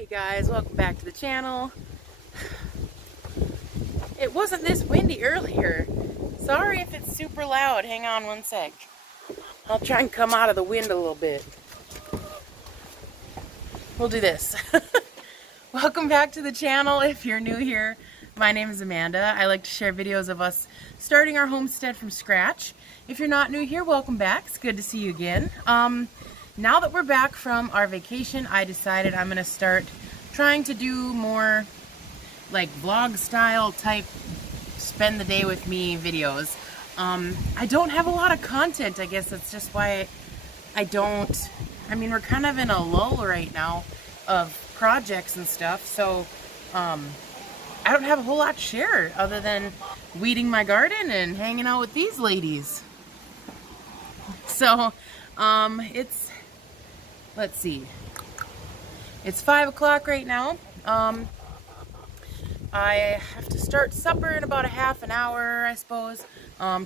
Hey guys, welcome back to the channel. It wasn't this windy earlier. Sorry if it's super loud. Hang on one sec. I'll try and come out of the wind a little bit. We'll do this. Welcome back to the channel. If you're new here, my name is Amanda. I like to share videos of us starting our homestead from scratch. If you're not new here, welcome back. It's good to see you again. Now that we're back from our vacation, I decided I'm going to start trying to do more like vlog style type spend the day with me videos. I don't have a lot of content. I guess that's just why I mean, we're kind of in a lull right now of projects and stuff, so I don't have a whole lot to share other than weeding my garden and hanging out with these ladies. So let's see, it's 5 o'clock right now. I have to start supper in about a half an hour, I suppose.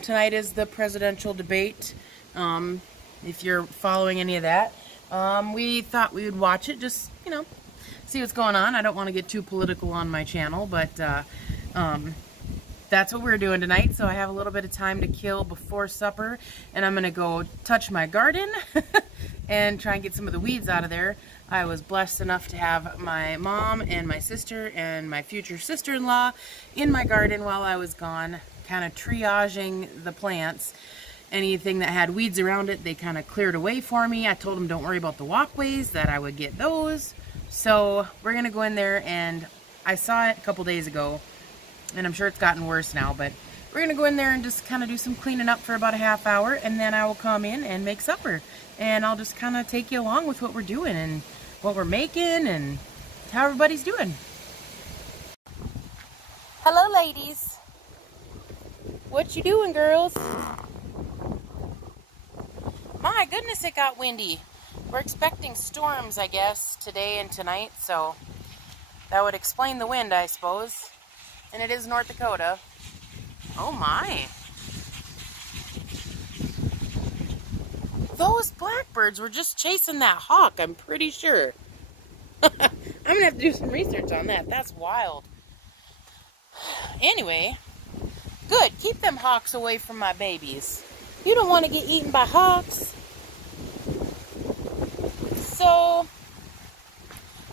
Tonight is the presidential debate, if you're following any of that. We thought we would watch it, just, you know, see what's going on. I don't want to get too political on my channel, but that's what we're doing tonight. So I have a little bit of time to kill before supper, and I'm going to go touch my garden and try and get some of the weeds out of there. I was blessed enough to have my mom and my sister and my future sister-in-law in my garden while I was gone, kind of triaging the plants. Anything that had weeds around it, they kind of cleared away for me. I told them don't worry about the walkways, that I would get those. So we're going to go in there, and I saw it a couple days ago, and I'm sure it's gotten worse now, but we're going to go in there and just kind of do some cleaning up for about a half hour, and then I will come in and make supper. And I'll just kind of take you along with what we're doing and what we're making and how everybody's doing. Hello, ladies. What you doing, girls? My goodness, it got windy. We're expecting storms, I guess, today and tonight, so that would explain the wind, I suppose. And it is North Dakota. Oh my. Those blackbirds were just chasing that hawk, I'm pretty sure. I'm going to have to do some research on that. That's wild. Anyway, good. Keep them hawks away from my babies. You don't want to get eaten by hawks. So,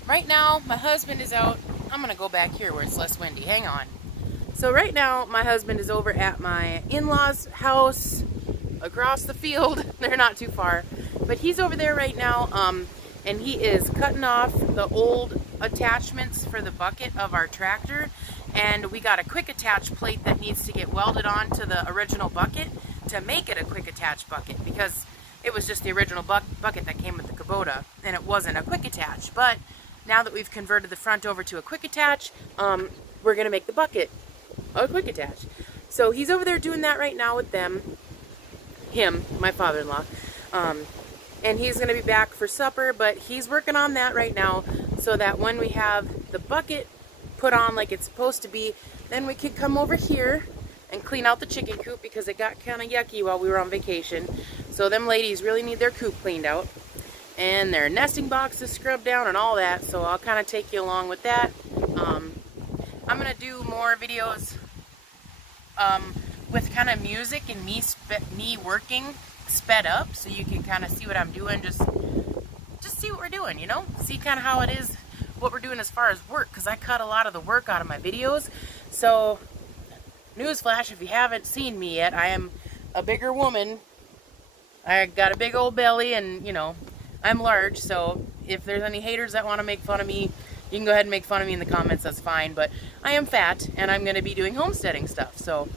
right now, my husband is out. I'm going to go back here where it's less windy. Hang on. So right now, my husband is over at my in-laws' house across the field. They're not too far. But he's over there right now, and he is cutting off the old attachments for the bucket of our tractor. And we got a quick attach plate that needs to get welded on to the original bucket to make it a quick attach bucket, because it was just the original bucket that came with the Kubota, and it wasn't a quick attach. But now that we've converted the front over to a quick attach, we're going to make the bucket a quick attach. So he's over there doing that right now with him, my father-in-law, and he's going to be back for supper, but he's working on that right now so that when we have the bucket put on like it's supposed to be, then we could come over here and clean out the chicken coop, because it got kind of yucky while we were on vacation. So them ladies really need their coop cleaned out and their nesting boxes scrubbed down and all that. So I'll kind of take you along with that. I'm going to do more videos with kind of music and me working sped up, so you can kind of see what I'm doing, just see what we're doing, you know, see kind of how it is, what we're doing as far as work, because I cut a lot of the work out of my videos. So newsflash, if you haven't seen me yet, I am a bigger woman. I got a big old belly, and you know, I'm large, so if there's any haters that want to make fun of me, you can go ahead and make fun of me in the comments, that's fine. But I am fat, and I'm going to be doing homesteading stuff, so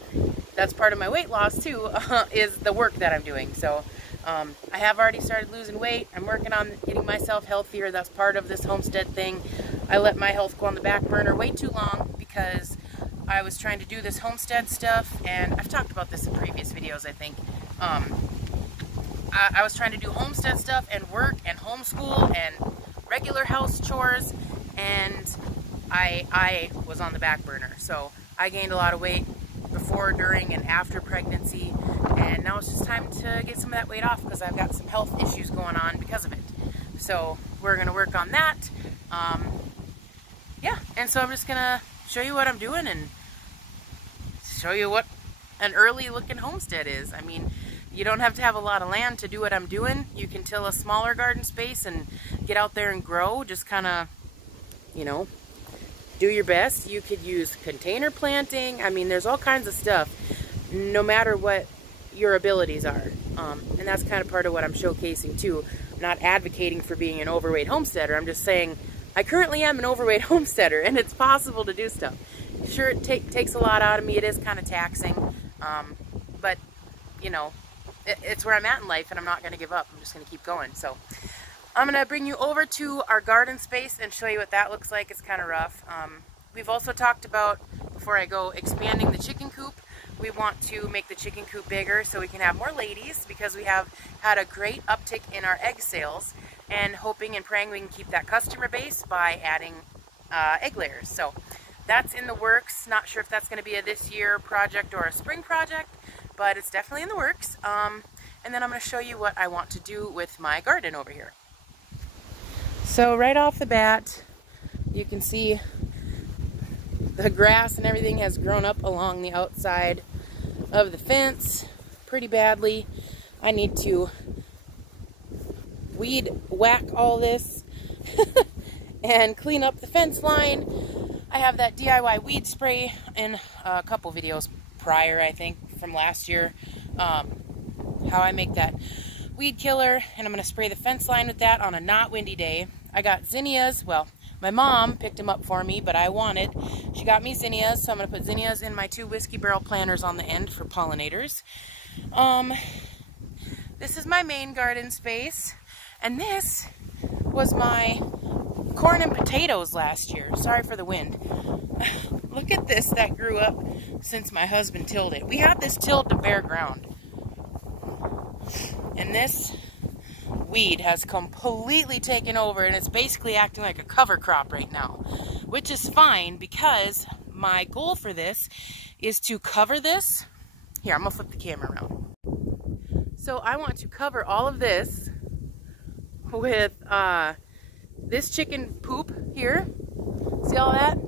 that's part of my weight loss too, is the work that I'm doing. So I have already started losing weight. I'm working on getting myself healthier. That's part of this homestead thing. I let my health go on the back burner way too long because I was trying to do this homestead stuff, and I've talked about this in previous videos, I think. I was trying to do homestead stuff and work and homeschool and regular house chores, and I was on the back burner. So I gained a lot of weight before, during, and after pregnancy, and now it's just time to get some of that weight off because I've got some health issues going on because of it. So we're going to work on that. And so I'm just gonna show you what I'm doing and show you what an early looking homestead is. I mean, you don't have to have a lot of land to do what I'm doing. You can till a smaller garden space and get out there and grow. Just kind of, you know, do your best. You could use container planting. I mean, there's all kinds of stuff, no matter what your abilities are. And that's kind of part of what I'm showcasing too. I'm not advocating for being an overweight homesteader. I'm just saying I currently am an overweight homesteader, and it's possible to do stuff. Sure, it takes a lot out of me. It is kind of taxing, but you know, it's where I'm at in life, and I'm not going to give up. I'm just going to keep going. So I'm going to bring you over to our garden space and show you what that looks like. It's kind of rough. We've also talked about, before I go, expanding the chicken coop. We want to make the chicken coop bigger so we can have more ladies, because we have had a great uptick in our egg sales, and hoping and praying we can keep that customer base by adding egg layers. So that's in the works. Not sure if that's going to be a this year project or a spring project, but it's definitely in the works. And then I'm going to show you what I want to do with my garden over here. So right off the bat, you can see the grass and everything has grown up along the outside of the fence pretty badly. I need to weed whack all this and clean up the fence line. I have that DIY weed spray in a couple videos prior, I think, from last year, how I make that weed killer, and I'm going to spray the fence line with that on a not windy day. I got zinnias. Well, my mom picked them up for me, but she got me zinnias, so I'm going to put zinnias in my 2 whiskey barrel planters on the end for pollinators. This is my main garden space, and this was my corn and potatoes last year. Sorry for the wind. Look at this that grew up since my husband tilled it. We have this tilled to bare ground. And this weed has completely taken over, and it's basically acting like a cover crop right now, which is fine, because my goal for this is to cover this. Here, I'm going to flip the camera around. So I want to cover all of this with this chicken poop here. See all that?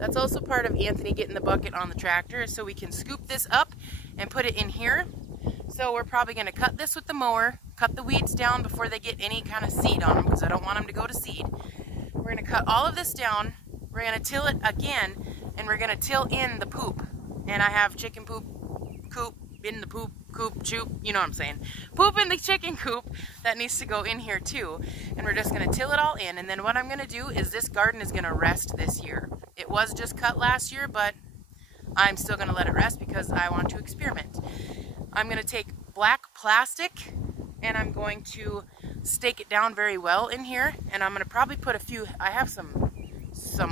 That's also part of Anthony getting the bucket on the tractor, so we can scoop this up and put it in here. So we're probably going to cut this with the mower, cut the weeds down before they get any kind of seed on them, because I don't want them to go to seed. We're going to cut all of this down, we're going to till it again, and we're going to till in the poop. And I have chicken poop, coop, in the poop, coop, choop, you know what I'm saying. Poop in the chicken coop that needs to go in here too. And we're just going to till it all in. And then what I'm going to do is this garden is going to rest this year. It was just cut last year, but I'm still going to let it rest because I want to experiment. I'm going to take black plastic and I'm going to stake it down very well in here. And I'm going to probably put a few, I have some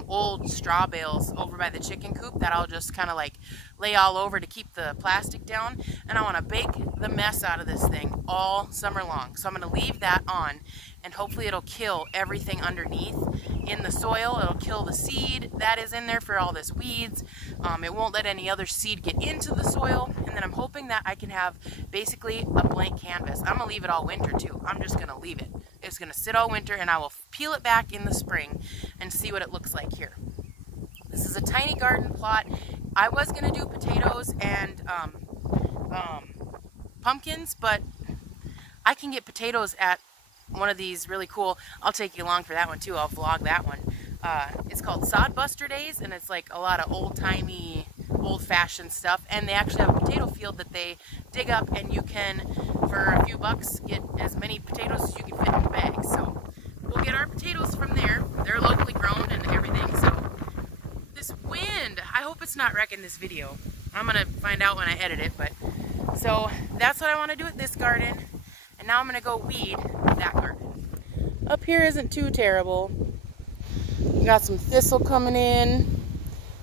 old straw bales over by the chicken coop that I'll just kind of like lay all over to keep the plastic down. And I want to bake the mess out of this thing all summer long. So I'm going to leave that on, and hopefully it'll kill everything underneath in the soil. It'll kill the seed that is in there for all this weeds. It won't let any other seed get into the soil. And then I'm hoping that I can have basically a blank canvas. I'm going to leave it all winter too. I'm just going to leave it. It's going to sit all winter, and I will peel it back in the spring and see what it looks like here. This is a tiny garden plot. I was going to do potatoes and pumpkins, but I can get potatoes at one of these really cool, I'll take you along for that one too, I'll vlog that one. It's called Sodbuster Days, and it's like a lot of old-timey, old-fashioned stuff, and they actually have a potato field that they dig up, and you can, for a few bucks, get as many potatoes as you can fit in a bag. So we'll get our potatoes from there. They're locally grown and everything. So this wind, I hope it's not wrecking this video. I'm gonna find out when I edit it. But so that's what I want to do with this garden, and now I'm gonna go weed that garden. Up here isn't too terrible. Got some thistle coming in.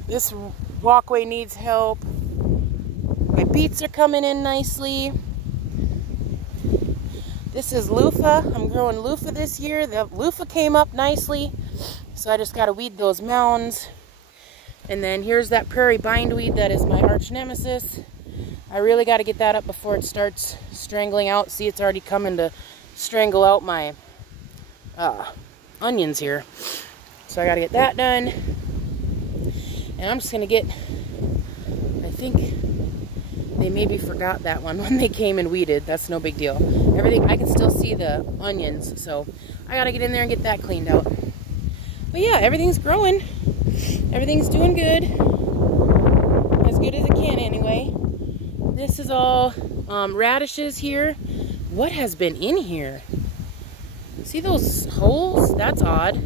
This walkway needs help. My beets are coming in nicely. This is loofah. I'm growing loofah this year. The loofah came up nicely, so I just got to weed those mounds. And then here's that prairie bindweed that is my arch nemesis. I really got to get that up before it starts strangling out. See, it's already coming to strangle out my onions here. So I got to get that done. And I'm just going to get, I think they maybe forgot that one when they came and weeded. That's no big deal. Everything, I can still see the onions, so I got to get in there and get that cleaned out. But yeah, everything's growing. Everything's doing good. As good as it can anyway. This is all radishes here. What has been in here? See those holes? That's odd.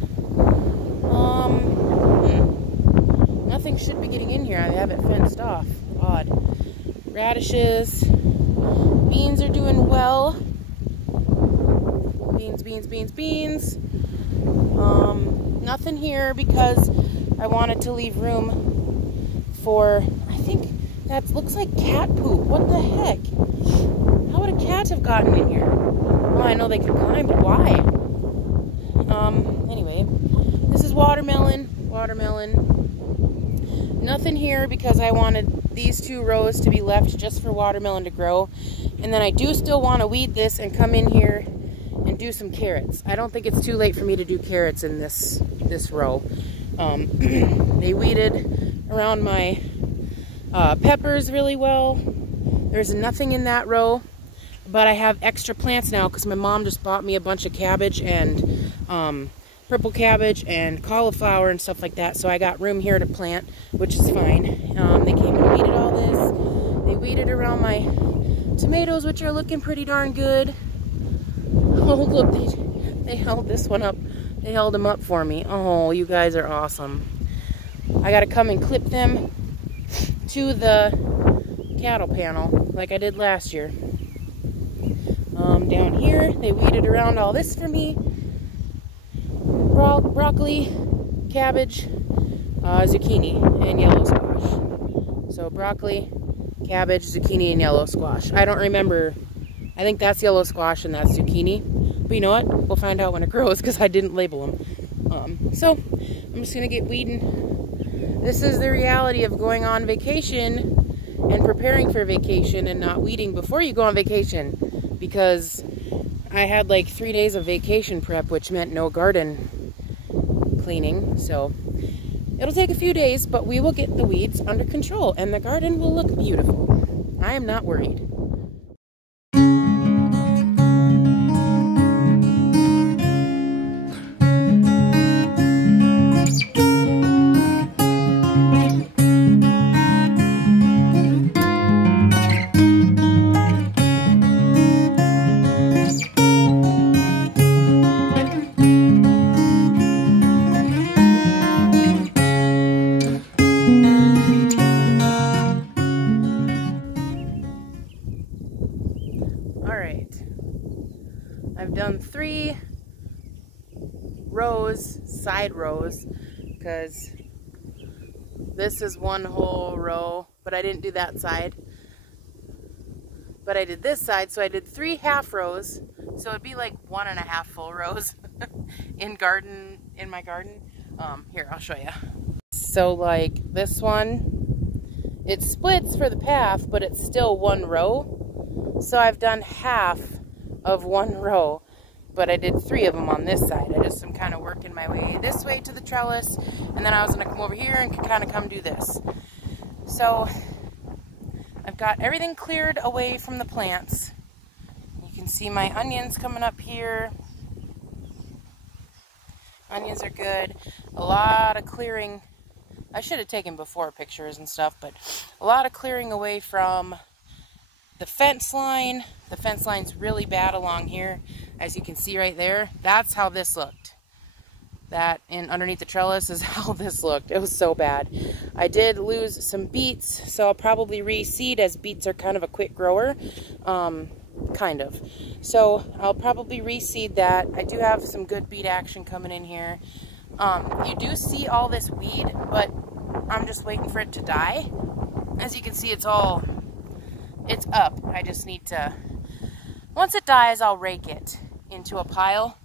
Nothing should be getting in here. I have it fenced off. Odd. Radishes. Beans are doing well. Beans, beans, beans, beans. Nothing here because I wanted to leave room for, I think that looks like cat poop. What the heck? How would a cat have gotten in here? Oh, I know they can climb, but why? Anyway, this is watermelon. Nothing here because I wanted these 2 rows to be left just for watermelon to grow. And then I do still want to weed this and come in here and do some carrots. I don't think it's too late for me to do carrots in this row. They weeded around my peppers really well. There's nothing in that row, but I have extra plants now because my mom just bought me a bunch of cabbage and purple cabbage and cauliflower and stuff like that, so I got room here to plant, which is fine. They came and weeded all this. They weeded around my tomatoes, which are looking pretty darn good. Oh, look, they held this one up. They held them up for me. Oh, you guys are awesome. I got to come and clip them to the cattle panel like I did last year. Down here, they weeded around all this for me. Broccoli, cabbage, zucchini, and yellow squash. So broccoli, cabbage, zucchini, and yellow squash. I don't remember. I think that's yellow squash and that's zucchini. But you know what? We'll find out when it grows because I didn't label them. So I'm just going to get weeding. This is the reality of going on vacation and preparing for vacation and not weeding before you go on vacation. Because I had like 3 days of vacation prep, which meant no garden cleaning. So it'll take a few days, but we will get the weeds under control and the garden will look beautiful. I am not worried. Side rows, because this is one whole row, but I didn't do that side, but I did this side, so I did 3 half rows, so it'd be like 1.5 full rows in my garden. Here, I'll show you. So like this one, it splits for the path, but it's still 1 row, so I've done half of 1 row. But I did 3 of them on this side. I just am kind of working my way this way to the trellis, and then I was going to come over here and kind of come do this. So I've got everything cleared away from the plants. You can see my onions coming up here. Onions are good. A lot of clearing. I should have taken before pictures and stuff, but a lot of clearing away from the fence line. The fence line's really bad along here. As you can see right there, that's how this looked. That and underneath the trellis is how this looked. It was so bad. I did lose some beets, so I'll probably reseed, as beets are kind of a quick grower. Kind of. So I'll probably reseed that. I do have some good beet action coming in here. You do see all this weed, but I'm just waiting for it to die. As you can see, it's up. I just need to, once it dies, I'll rake it into a pile,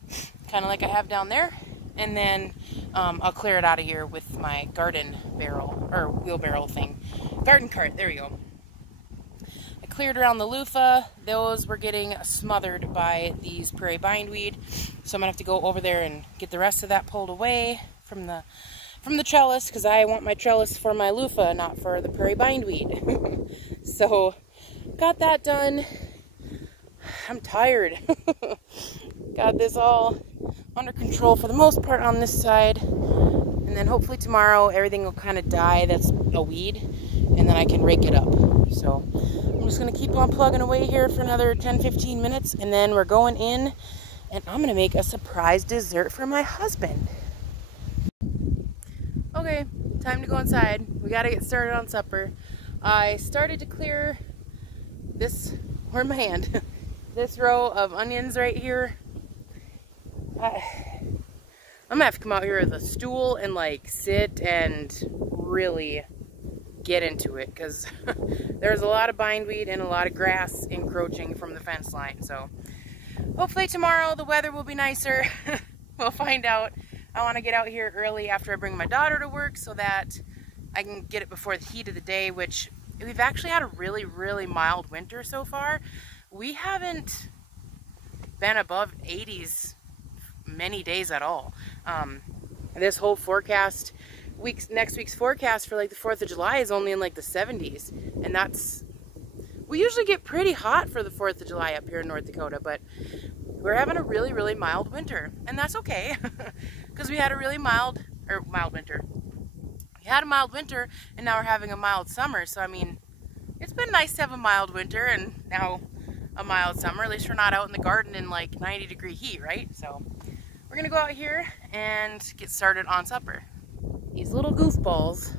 kind of like I have down there, and then I'll clear it out of here with my garden barrel, or wheelbarrow thing. Garden cart, there we go. I cleared around the loofah. Those were getting smothered by these prairie bindweed, so I'm going to have to go over there and get the rest of that pulled away from from the trellis, because I want my trellis for my loofah, not for the prairie bindweed. So, got that done. I'm tired. Got this all under control for the most part on this side. And then hopefully tomorrow everything will kind of die that's a weed. And then I can rake it up. So I'm just going to keep on plugging away here for another 10-15 minutes. And then we're going in and I'm going to make a surprise dessert for my husband. Okay, time to go inside. We got to get started on supper. I started to clear this, where's my hand? This row of onions right here. I'm gonna have to come out here with a stool and like sit and really get into it, because there's a lot of bindweed and a lot of grass encroaching from the fence line. So hopefully tomorrow the weather will be nicer. We'll find out. I want to get out here early after I bring my daughter to work so that I can get it before the heat of the day, which we've actually had a really mild winter so far. We haven't been above 80s many days at all. This whole forecast, next week's forecast for like the 4th of July is only in like the 70s. And we usually get pretty hot for the 4th of July up here in North Dakota, but we're having a really mild winter. And that's okay, because we had a really mild winter. We had a mild winter, and now we're having a mild summer. So, I mean, it's been nice to have a mild winter, and now a mild summer. At least we're not out in the garden in like 90-degree heat, right? So we're gonna go out here and get started on supper. These little goofballs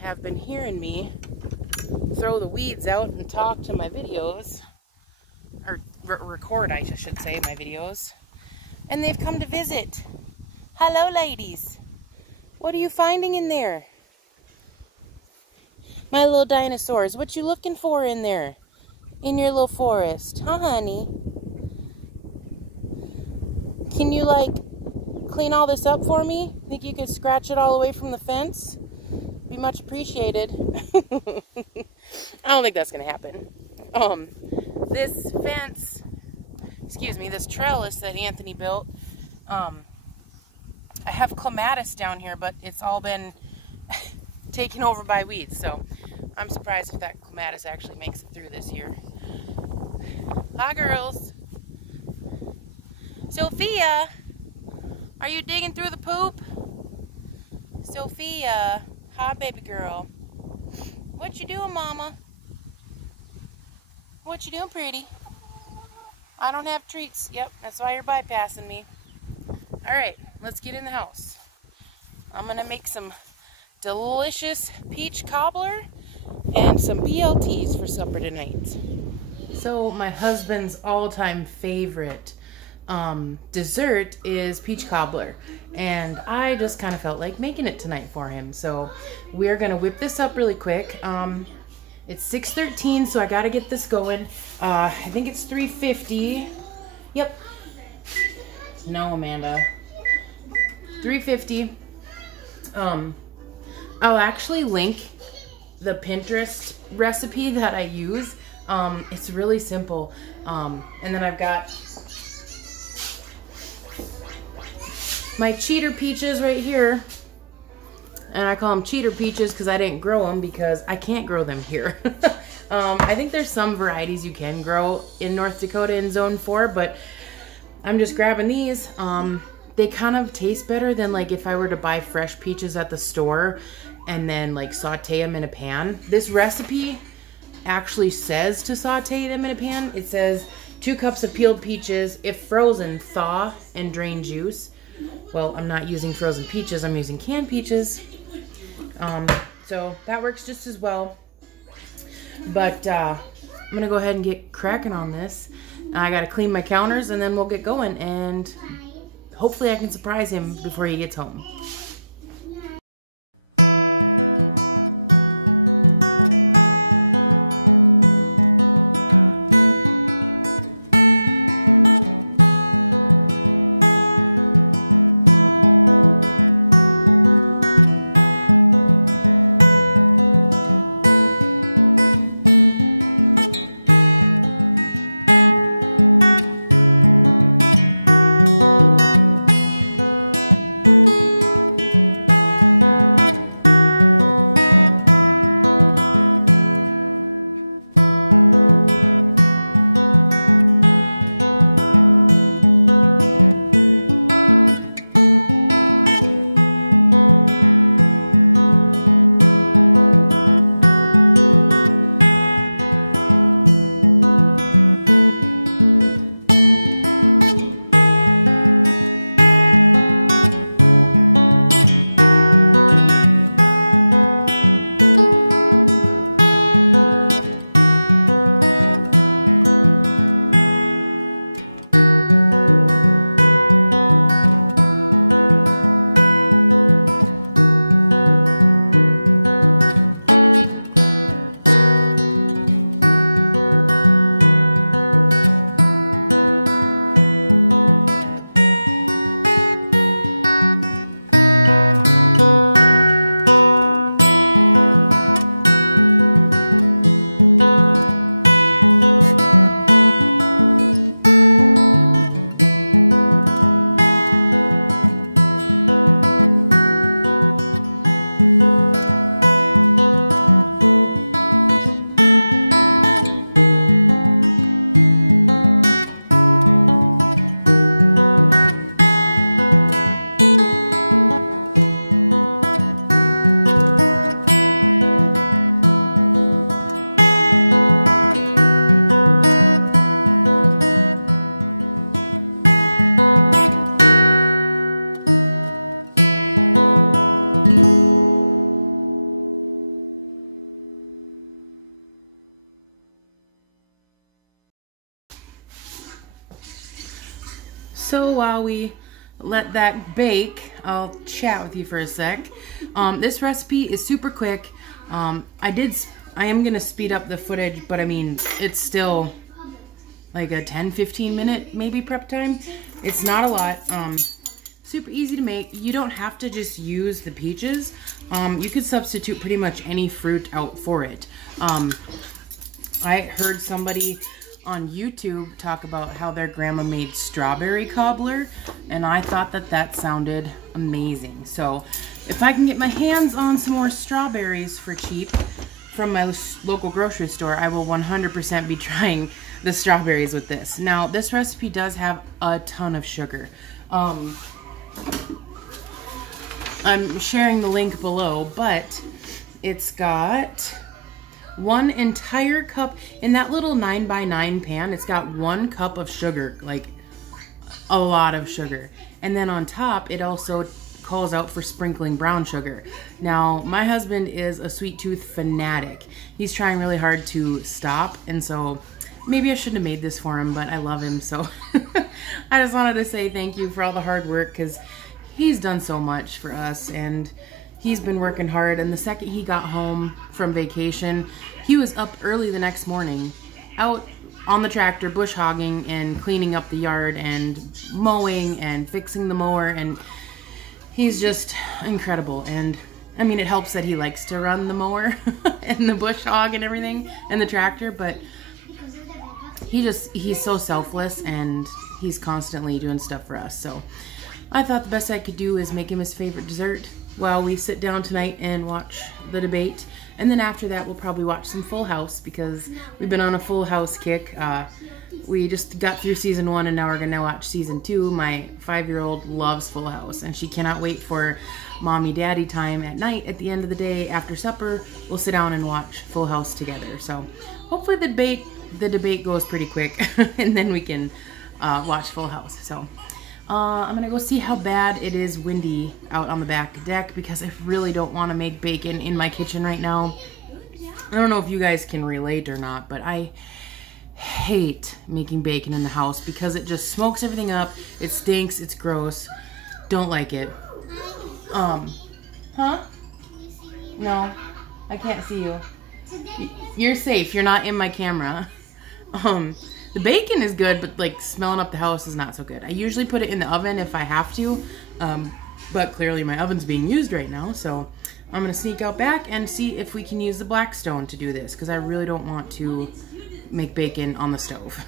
have been hearing me throw the weeds out and talk to my videos, or record, I should say, my videos, and they've come to visit. Hello, ladies. What are you finding in there? My little dinosaurs, what you looking for in there? In your little forest, huh, honey? Can you, like, clean all this up for me? Think you could scratch it all away from the fence? Be much appreciated. I don't think that's gonna happen. This fence, this trellis that Anthony built, I have clematis down here, but it's all been taken over by weeds, so I'm surprised if that clematis actually makes it through this year. Hi, girls. Sophia, are you digging through the poop? Sophia, hi, baby girl. What you doing, mama? What you doing, pretty? I don't have treats. Yep, that's why you're bypassing me. All right, let's get in the house. I'm gonna make some delicious peach cobbler and some BLTs for supper tonight. So my husband's all-time favorite dessert is peach cobbler, and I just kind of felt like making it tonight for him. So we're gonna whip this up really quick. It's 6:13, so I gotta get this going. I think it's 3:50. Yep. No, Amanda. 3:50. I'll actually link the Pinterest recipe that I use. It's really simple. And then I've got my cheater peaches right here. And I call them cheater peaches because I didn't grow them because I can't grow them here. I think there's some varieties you can grow in North Dakota in Zone 4, but I'm just grabbing these. They kind of taste better than like if I were to buy fresh peaches at the store and then like saute them in a pan. This recipe actually says to saute them in a pan. It says 2 cups of peeled peaches. If frozen, thaw and drain juice. Well, I'm not using frozen peaches. I'm using canned peaches. So that works just as well. But I'm going to go ahead and get cracking on this. I got to clean my counters and then we'll get going. And hopefully I can surprise him before he gets home. while we let that bake, I'll chat with you for a sec. This recipe is super quick. I am gonna speed up the footage, but I mean, it's still like a 10-15 minute maybe prep time. It's not a lot. Super easy to make. You don't have to just use the peaches. You could substitute pretty much any fruit out for it. I heard somebody on YouTube talk about how their grandma made strawberry cobbler, and I thought that that sounded amazing. So if I can get my hands on some more strawberries for cheap from my local grocery store, I will 100% be trying the strawberries with this. Now, this recipe does have a ton of sugar. I'm sharing the link below, but it's got 1 entire cup in that little 9x9 pan. It's got 1 cup of sugar, like a lot of sugar. And then on top, it also calls out for sprinkling brown sugar. Now, my husband is a sweet tooth fanatic. He's trying really hard to stop, and so maybe I shouldn't have made this for him, but I love him, so I just wanted to say thank you for all the hard work, because he's done so much for us, and he's been working hard. And the second he got home from vacation, he was up early the next morning, out on the tractor bush hogging and cleaning up the yard and mowing and fixing the mower, and he's just incredible. And I mean, it helps that he likes to run the mower and the bush hog and everything and the tractor, but he's so selfless, and he's constantly doing stuff for us. So I thought the best I could do is make him his favorite dessert while we sit down tonight and watch the debate. And then after that, we'll probably watch some Full House, because we've been on a Full House kick. We just got through season 1, and now we're gonna watch season 2. My 5-year-old loves Full House, and she cannot wait for mommy daddy time at night. At the end of the day, after supper, we'll sit down and watch Full House together. So hopefully the debate goes pretty quick, and then we can watch Full House. So I'm gonna go see how bad it is windy out on the back deck, because I really don't want to make bacon in my kitchen right now. I don't know if you guys can relate or not, but I hate making bacon in the house because it just smokes everything up. It stinks. It's gross. Don't like it. Huh? No, I can't see you. You're safe. You're not in my camera. The bacon is good, but like smelling up the house is not so good. I usually put it in the oven if I have to, but clearly my oven's being used right now, so I'm gonna sneak out back and see if we can use the Blackstone to do this, because I really don't want to make bacon on the stove.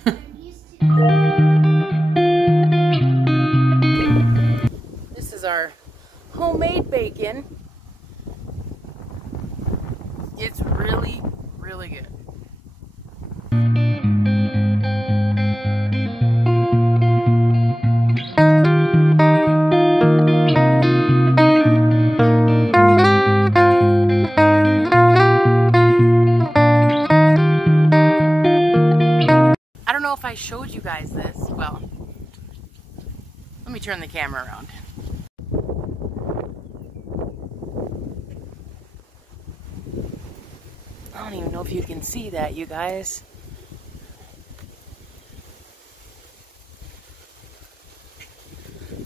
This is our homemade bacon. It's really, really good. I showed you guys this. Well, let me turn the camera around. I don't even know if you can see that, you guys.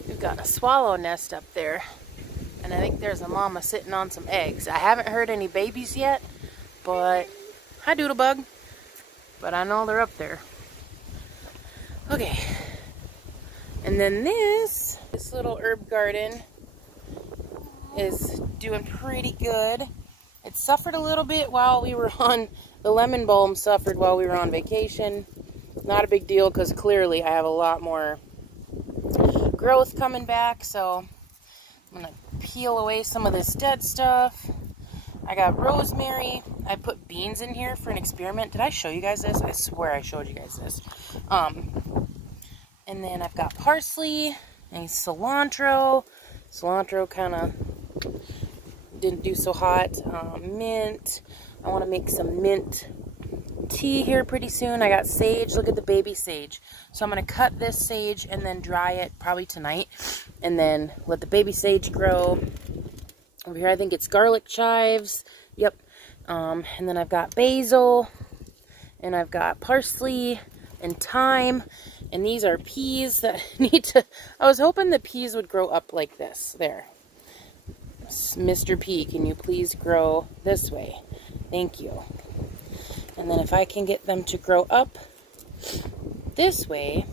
We've got a swallow nest up there, and I think there's a mama sitting on some eggs. I haven't heard any babies yet, but hi Doodlebug, but I know they're up there. Okay, and then this little herb garden is doing pretty good. It suffered a little bit while we were on, the lemon balm suffered while we were on vacation. Not a big deal, because clearly I have a lot more growth coming back, so I'm going to peel away some of this dead stuff. I got rosemary. I put beans in here for an experiment. Did I show you guys this? I swear I showed you guys this. And then I've got parsley and cilantro. Cilantro kind of didn't do so hot. Mint. I want to make some mint tea here pretty soon. I got sage. Look at the baby sage. So I'm going to cut this sage and then dry it probably tonight. And then let the baby sage grow. Over here I think it's garlic chives. Yep. And then I've got basil. And I've got parsley. and thyme. And these are peas that need to, I was hoping the peas would grow up like this. There. Mr. P, can you please grow this way? Thank you. And then if I can get them to grow up this way,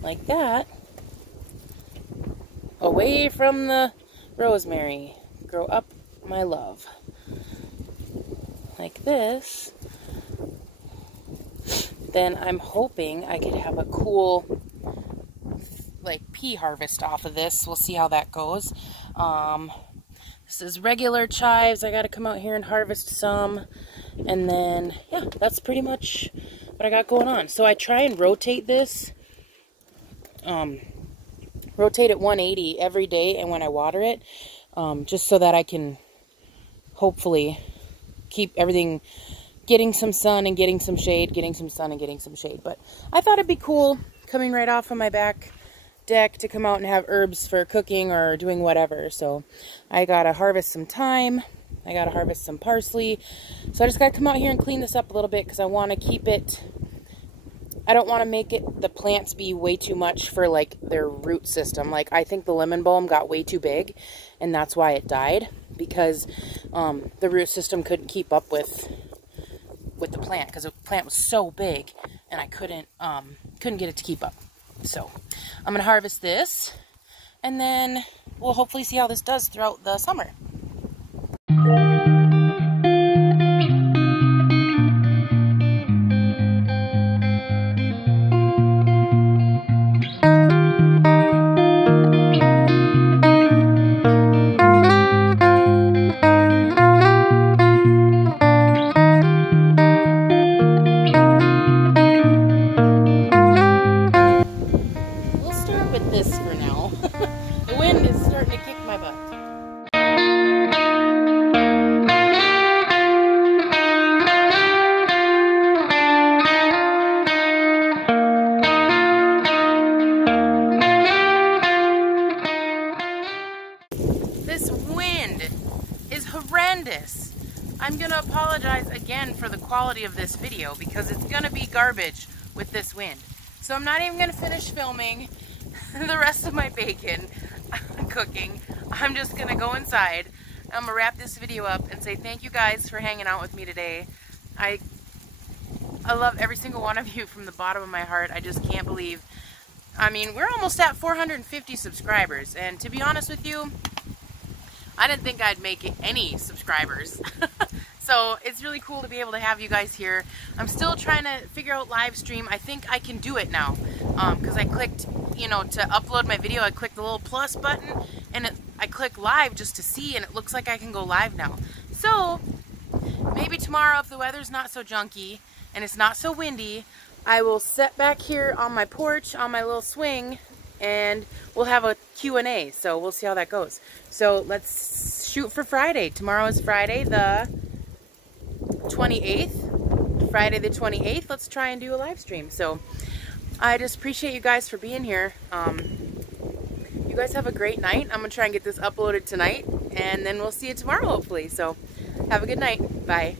like that, away from the rosemary, grow up, my love, like this, then I'm hoping I could have a cool like pea harvest off of this. We'll see how that goes. This is regular chives. I got to come out here and harvest some, and then yeah, that's pretty much what I got going on. So I try and rotate this, rotate it 180 every day, and when I water it, just so that I can hopefully keep everything getting some sun and getting some shade, getting some sun and getting some shade. But I thought it'd be cool coming right off of my back deck to come out and have herbs for cooking or doing whatever. So I gotta harvest some thyme, I gotta harvest some parsley. So I just gotta come out here and clean this up a little bit because I want to keep it, I don't want to make it, the plants be way too much for like their root system. Like I think the lemon balm got way too big, and that's why it died, because the root system couldn't keep up with the plant, because the plant was so big and I couldn't get it to keep up. So I'm gonna harvest this, and then we'll hopefully see how this does throughout the summer. I'm gonna apologize again for the quality of this video because it's gonna be garbage with this wind. So I'm not even gonna finish filming the rest of my bacon cooking. I'm just gonna go inside. I'm gonna wrap this video up and say thank you guys for hanging out with me today. I love every single one of you from the bottom of my heart. I just can't believe, I mean, we're almost at 450 subscribers, and to be honest with you, I didn't think I'd make any subscribers. So it's really cool to be able to have you guys here. I'm still trying to figure out live stream. I think I can do it now, because I clicked, you know, to upload my video, I clicked the little plus button, and I click live just to see, and it looks like I can go live now. So maybe tomorrow, if the weather's not so junky and it's not so windy, I will sit back here on my porch on my little swing, and we'll have a Q&A. So we'll see how that goes. So let's shoot for Friday. Tomorrow is Friday the 28th. Friday the 28th. Let's try and do a live stream. So I just appreciate you guys for being here. You guys have a great night. I'm going to try and get this uploaded tonight, and then we'll see you tomorrow hopefully. So have a good night. Bye.